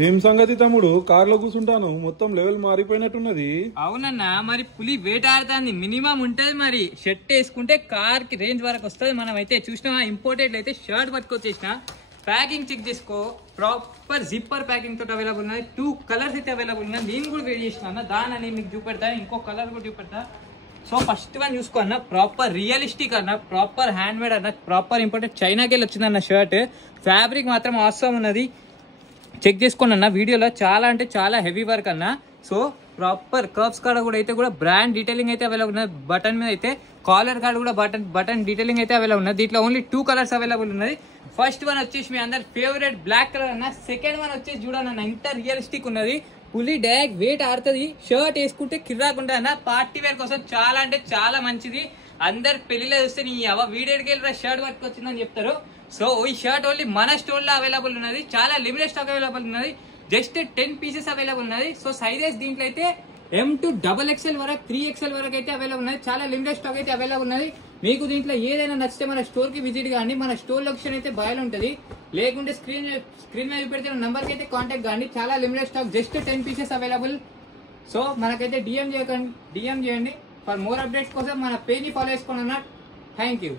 ఏం సంగతి తమ్ముడు, కార్లో కూర్చుంటాను మొత్తం లెవెల్ మారిపోయినట్టున్నది. అవునన్నా, మరి పులి వేటాడుతుంది మినిమం ఉంటది. మరి షర్ట్ వేసుకుంటే కార్ కి రేంజ్ వరకు వస్తుంది. మనం అయితే చూసినా ఇంపోర్టెడ్ అయితే షర్ట్ పట్టుకొచ్చేసిన. ప్యాకింగ్ చెక్ చేసుకో, ప్రాపర్ జిప్పర్ ప్యాకింగ్ తోటి అవైలబుల్ ఉన్నది. 2 కలర్స్ అయితే అవైలబుల్ ఉన్నాయి. నేను కూడా వేడి చేసిన అన్న, దాని మీకు చూపెడతా. ఇంకో కలర్ కూడా చూపెడతా. సో ఫస్ట్ వన్ చూసుకో అన్న, ప్రాపర్ రియలిస్టిక్ అన్న, ప్రాపర్ హ్యాండ్ మేడ్ అన్న, ప్రాపర్ ఇంపోర్టెడ్ చైనాకి వెళ్ళి వచ్చిందన్న షర్ట్. ఫ్యాబ్రిక్ మాత్రం అవసరం ఉన్నది, చెక్ చేసుకోండి అన్న. వీడియోలో చాలా అంటే చాలా హెవీ వర్క్ అన్న. సో ప్రాపర్ కర్వ్స్ కాడ కూడా అయితే కూడా బ్రాండ్ డీటెయిలింగ్ అయితే అవైలబుల్ ఉన్నది. బటన్ మీద అయితే కాలర్ కార్డ్ కూడా బటన్ డీటెయిలింగ్ అయితే అవైలబుల్ ఉన్నది. దీంట్లో ఓన్లీ 2 కలర్స్ అవైలబుల్ ఉన్నది. ఫస్ట్ వన్ వచ్చేసి మీ అందరు ఫేవరెట్ బ్లాక్ కలర్ అన్న. సెకండ్ వన్ వచ్చేసి చూడండి అన్న, ఇంత రియలిస్టిక్ ఉన్నది. పులి డైరెక్ట్ వెయిట్ ఆడుతుంది. షర్ట్ వేసుకుంటే కిర్రాకుండా అన్న. పార్టీ వేర్ కోసం చాలా అంటే చాలా మంచిది. అందరు పెళ్లిలో చూస్తే నీ వీడియోకి వెళ్ళి షర్ట్ పట్టుకొచ్చిందని చెప్తారు. సో ఈ షర్ట్ ఓన్లీ మన స్టోర్ లో అవైలబుల్ ఉన్నది. చాలా లిమిటెడ్ స్టాక్ అవైలబుల్ ఉన్నది. జస్ట్ 10 పీసెస్ అవైలబుల్ ఉన్నది. సో సైజెస్ దీంట్లో అయితే M to XXL వరకు 3XL వరకు అయితే అవైలబుల్ ఉన్నది. చాలా లిమిటెడ్ స్టాక్ అయితే అవైలబుల్ ఉన్నది. మీకు దీంట్లో ఏదైనా నచ్చితే మన స్టోర్ కి విజిట్ కానీ. మన స్టోర్ లొకేషన్ అయితే బయలు ఉంటుంది, లేకుంటే స్క్రీన్ మీద చూపెడితే నంబర్ కి అయితే కాంటాక్ట్ కానీ. చాలా limited stock, just 10 pieces available. So మనకైతే డిఎం చేయండి. ఫర్ మోర్ అప్డేట్స్ కోసం మన పేజ్ ని ఫాలో చేసుకోండి అన్న. Thank you.